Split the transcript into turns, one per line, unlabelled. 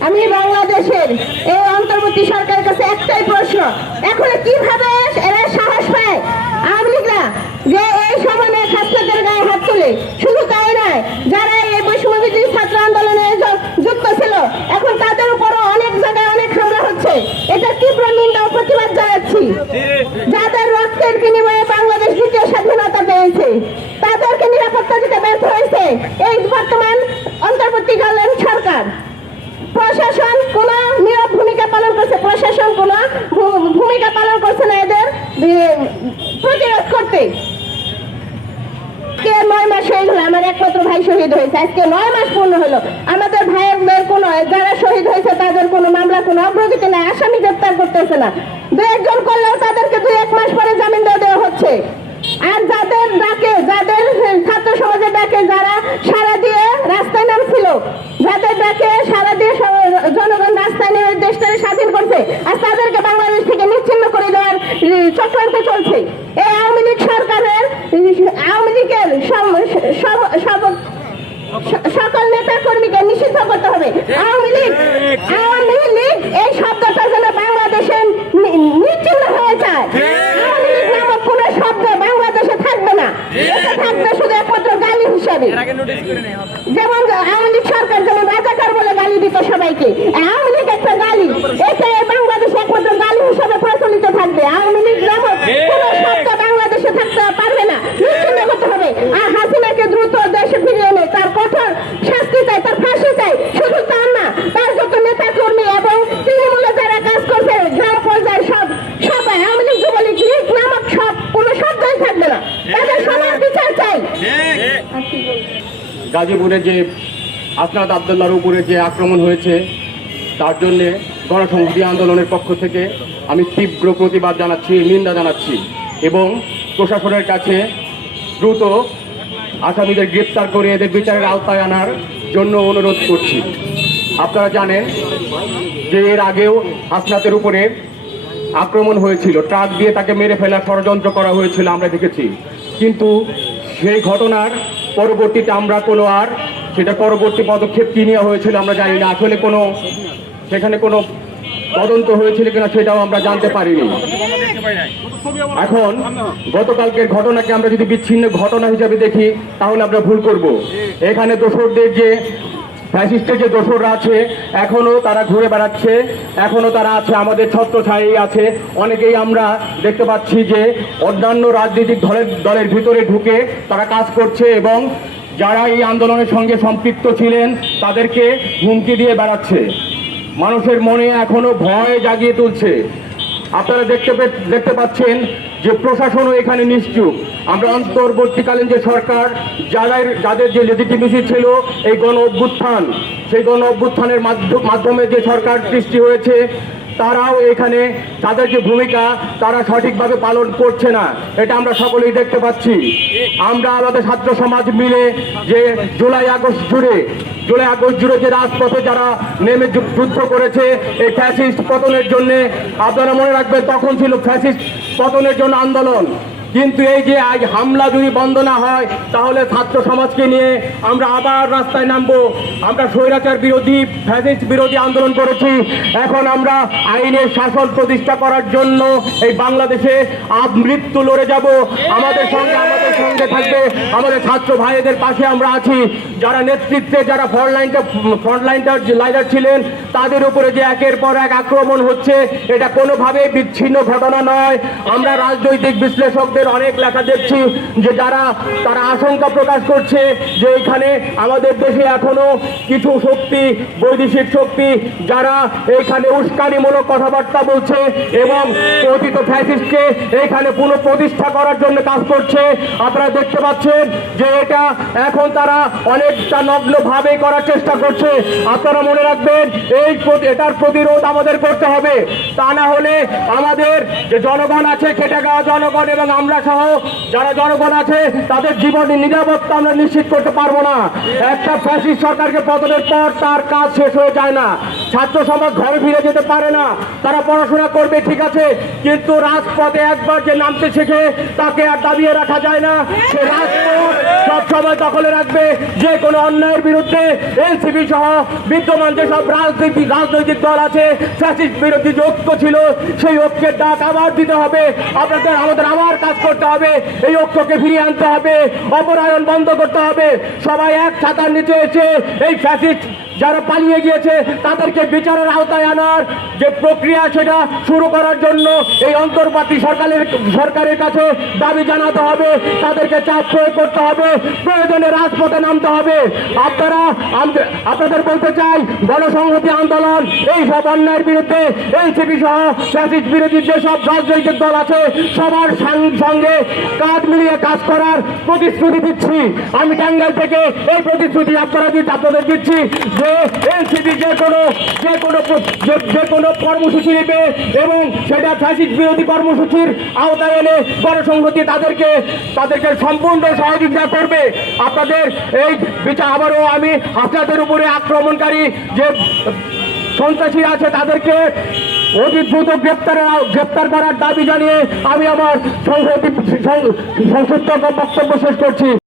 আমি বাংলাদেশের এই অন্তর্বর্তী সরকারের কাছে একটাই প্রশ্ন। এখন কীভাবে এরা সাহস পায়? আওয়ামী লীগরা যে এই সময়ে খাসলাদের গায়ে হাত তুলে শুধু তাই নয় যারা এই বৈষম্য ছাত্র আন্দোলনে যুক্ত ছিল এখন তাদের উপরও অনেক জায়গায় অনেক হামলা হচ্ছে। এটা তীব্র নিন্দা ও প্রতিবাদ জানাচ্ছি। যাদের রক্তের বিনিময়ে বাংলাদেশ দ্বিতীয় স্বাধীনতা পেয়েছে তাদেরকে নিরাপত্তা দিতে ব্যর্থ হয়েছে। এই বর্তমান অন্তর্বর্তীকালীন সরকার প্রশাসন কোন নীরব ভূমিকা পালন করছে প্রশাসন কোন ভূ- ভূমিকা পালন করছে না এদের এ, প্রতিরোধ করতে আজকে নয় মাস হয়ে গেল আমার একমাত্র ভাই শহীদ হয়েছে। আজকে নয় মাস পূর্ণ হলো। আমাদের ভাইয়ের কোনো, যারা শহীদ হয়েছে তাদের কোনো মামলা, কোনো অগ্রগতি নাই। আসামি গ্রেপ্তার করতেছে না। দু একজন করলেও তাদেরকে দুই এক মাস পরে জামিন দেওয়া হচ্ছে। আর যাদের ডাকে, যাদের ছাত্র সমাজের ডাকে, যারা সারা দিয়ে রাস্তায় নামছিল, যাদের ডাকে সারা দিয়ে জনগণ রাস্তায় নেমে দেশটাকে স্বাধীন করছে, আর তাদেরকে বাংলাদেশ থেকে নিচ্ছিন্ন করে দেওয়ার চক্রান্ত চলছে। এই আওয়ামী লীগ সরকারের আওয়ামী লীগের সব- সকল নেতা কর্মীকে নিষিদ্ধ করতে হবে। আওয়ামী লীগ আওয়ামী লীগ এই শব্দটা যেন বাংলাদেশে নি- হয়ে যায়। আওয়ামী লীগ নামক কোন শব্দ বাংলাদেশে থাকবে না। এটা থাকবে শুধু একমাত্র গালি হিসাবে। যেমন আওয়ামী লীগ সরকার যেমন রাজাকার বলে গালি দিত সবাইকে আওয়ামী লীগ একটা গালি। এটা বাংলাদেশে একমাত্র গালি হিসাবে প্রচলিত থাকবে। আওয়ামী লীগ নামক কোন শব্দ বাংলাদেশে থাকতে পারবে না। নিশ্চিন্ন করতে হবে। আর হাসিনাকে দ্রুত দেশে ফিরিয়ে এনে তার কঠোর শাস্তি চাই তার ফাঁসি চাই শুধু তার না তার যত নেতা কর্মী এবং তৃণমূলে যারা কাজ করছে গ্রাম পর্যায়ে সব সবাই আওয়ামী লীগ যুবলীগ লীগ নামক সব কোনো শব্দই থাকবে না তাদের সবার বিচার চাই আর কি বলব?
গাজীপুরে যে আসনাদ আবদুল্লার উপরে যে আক্রমণ হয়েছে, তার জন্যে গণসংহতি আন্দোলনের পক্ষ থেকে আমি তীব্র প্রতিবাদ জানাচ্ছি, নিন্দা জানাচ্ছি এবং প্রশাসনের কাছে দ্রুত আসামিদের গ্রেপ্তার করে এদের বিচারের আওতায় আনার জন্য অনুরোধ করছি। আপনারা জানেন যে এর আগেও হাসনাতের উপরে আক্রমণ হয়েছিল, ট্রাক দিয়ে তাকে মেরে ফেলার ষড়যন্ত্র করা হয়েছিল, আমরা দেখেছি। কিন্তু সেই ঘটনার পরবর্তীতে আমরা কোনো আর সেটা পরবর্তী পদক্ষেপ কী নেওয়া হয়েছিল আমরা জানি না। আসলে কোনো সেখানে কোনো তদন্ত হয়েছিল কিনা সেটাও আমরা জানতে পারিনি। এখন গতকালকের ঘটনাকে আমরা যদি বিচ্ছিন্ন ঘটনা হিসাবে দেখি, তাহলে আমরা ভুল করব। এখানে দোষরদের যে ফ্যাসিস্টের যে দোসররা আছে এখনও তারা ঘুরে বেড়াচ্ছে এখনও তারা আছে, আমাদের ছত্রছায়াই আছে। অনেকেই আমরা দেখতে পাচ্ছি যে অন্যান্য রাজনৈতিক দলের দলের ভিতরে ঢুকে তারা কাজ করছে এবং যারা এই আন্দোলনের সঙ্গে সম্পৃক্ত ছিলেন, তাদেরকে হুমকি দিয়ে বেড়াচ্ছে। মানুষের মনে এখনও ভয় জাগিয়ে তুলছে। আপনারা দেখতে দেখতে পাচ্ছেন যে প্রশাসনও এখানে নিশ্চুপ। আমরা অন্তর্বর্তীকালীন যে সরকার যাদের যাদের যে লেজিটিমেসি ছিল, এই গণ অভ্যুত্থান সেই গণ অভ্যুত্থানের মাধ্য- মাধ্যমে যে সরকার সৃষ্টি হয়েছে তারাও এখানে তাদের যে ভূমিকা, তারা সঠিকভাবে পালন করছে না। এটা আমরা সকলেই দেখতে পাচ্ছি। আমরা আমাদের ছাত্র সমাজ মিলে যে জুলাই আগস্ট জুড়ে, জুলাই আগস্ট জুড়ে যে রাজপথে যারা নেমে যুদ্ধ করেছে, এই ফ্যাসিস্ট পতনের জন্যে, আপনারা মনে রাখবেন তখন ছিল ফ্যাসিস্ট পতনের জন্য আন্দোলন। কিন্তু এই যে আজ হামলা যদি বন্ধ না হয়, তাহলে ছাত্র সমাজকে নিয়ে আমরা আবার রাস্তায় নামবো। আমরা স্বৈরাচার বিরোধী, ফ্যাসিস্ট বিরোধী আন্দোলন করেছি। এখন আমরা আইনের শাসন প্রতিষ্ঠা করার জন্য এই বাংলাদেশে আজ মৃত্যু লড়ে যাব। আমাদের সঙ্গে আমাদের সঙ্গে থাকবে আমাদের ছাত্র ভাইদের পাশে আমরা আছি। যারা নেতৃত্বে, যারা ফ্রন্ট লাইনটা ফ্রন্ট লাইনটার লাইনার ছিলেন, তাদের উপরে যে একের পর এক আক্রমণ হচ্ছে, এটা কোনোভাবে বিচ্ছিন্ন ঘটনা নয়। আমরা রাজনৈতিক বিশ্লেষকদের অনেক লেখা দেখছি যে যারা, তারা আশঙ্কা প্রকাশ করছে যে এখানে আমাদের দেশে এখনও কিছু শক্তি, বৈদেশিক শক্তি, যারা এখানে উস্কানিমূলক কথাবার্তা বলছে এবং কথিত ফ্যাসিস্টকে এখানে পুনঃপ্রতিষ্ঠা করার জন্য কাজ করছে। আপনারা দেখতে পাচ্ছেন যে এটা এখন তারা অনেকটা নগ্নভাবে করার চেষ্টা করছে। আপনারা মনে রাখবেন, এই এটার প্রতিরোধ আমাদের করতে হবে। তা না হলে আমাদের যে জনগণ আছে খেটে জনগণ এবং আমরা সহ যারা জনগণ আছে, তাদের জীবনের নিরাপত্তা আমরা নিশ্চিত করতে পারব না। একটা ফ্যাসি সরকারকে পতনের পর তার কাজ শেষ হয়ে যায় না। ছাত্র সমাজ ঘরে ফিরে যেতে পারে না। তারা পড়াশোনা করবে, ঠিক আছে, কিন্তু রাজপথে একবার যে নামতে শেখে, তাকে আর দাবিয়ে রাখা যায় না। সে রাজপথ সব সময় দখলে রাখবে, যে কোনো অন্যায়ের বিরুদ্ধে এনসিপি সহ বিদ্যমান যেসব রাজনীতি রাজনৈতিক দল আছে, ফ্যাসিস্ট বিরোধী যে ঐক্য ছিল, সেই ঐক্যের ডাক আবার দিতে হবে। আপনাদের আমাদের আবার কাজ করতে হবে। এই ঐক্যকে ফিরিয়ে আনতে হবে। অপরায়ণ বন্ধ করতে হবে। সবাই এক ছাতার নিচে এসে এই ফ্যাসিস্ট যারা পালিয়ে গিয়েছে, তাদেরকে বিচারের আওতায় আনার যে প্রক্রিয়া, সেটা শুরু করার জন্য এই অন্তর্বর্তী সরকারের সরকারের কাছে দাবি জানাতে হবে। তাদেরকে চাপ প্রয়োগ করতে হবে। প্রয়োজনে রাজপথে নামতে হবে। আপনারা আপনাদের বলতে চাই, গণসংহতি আন্দোলন, এই সব অন্যায়ের বিরুদ্ধে এনসিপি সহ ফ্যাসিস্ট বিরোধী যেসব রাজনৈতিক দল আছে, সবার সঙ্গে কাঁধ মিলিয়ে কাজ করার প্রতিশ্রুতি দিচ্ছি। আমি টাঙ্গাইল থেকে এই প্রতিশ্রুতি আপনারা দিচ্ছি আপনাদের দিচ্ছি যে এনসিপি যে কোনো যে কোনো যে- কোনো কর্মসূচি নেবে এবং সেটা ফ্যাসিস্ট বিরোধী কর্মসূচির আওতায় এনে গণসংহতি তাদেরকে তাদেরকে সম্পূর্ণ সহযোগিতা করবে। আপনাদের এই বিচার আবারও আমি আপনাদের উপরে আক্রমণকারী যে সন্ত্রাসী আছে তাদেরকে অতি দ্রুত গ্রেপ্তারের গ্রেপ্তার করার দাবি জানিয়ে আমি আমার সংহতি সংক্ষিপ্ত বক্তব্য শেষ করছি।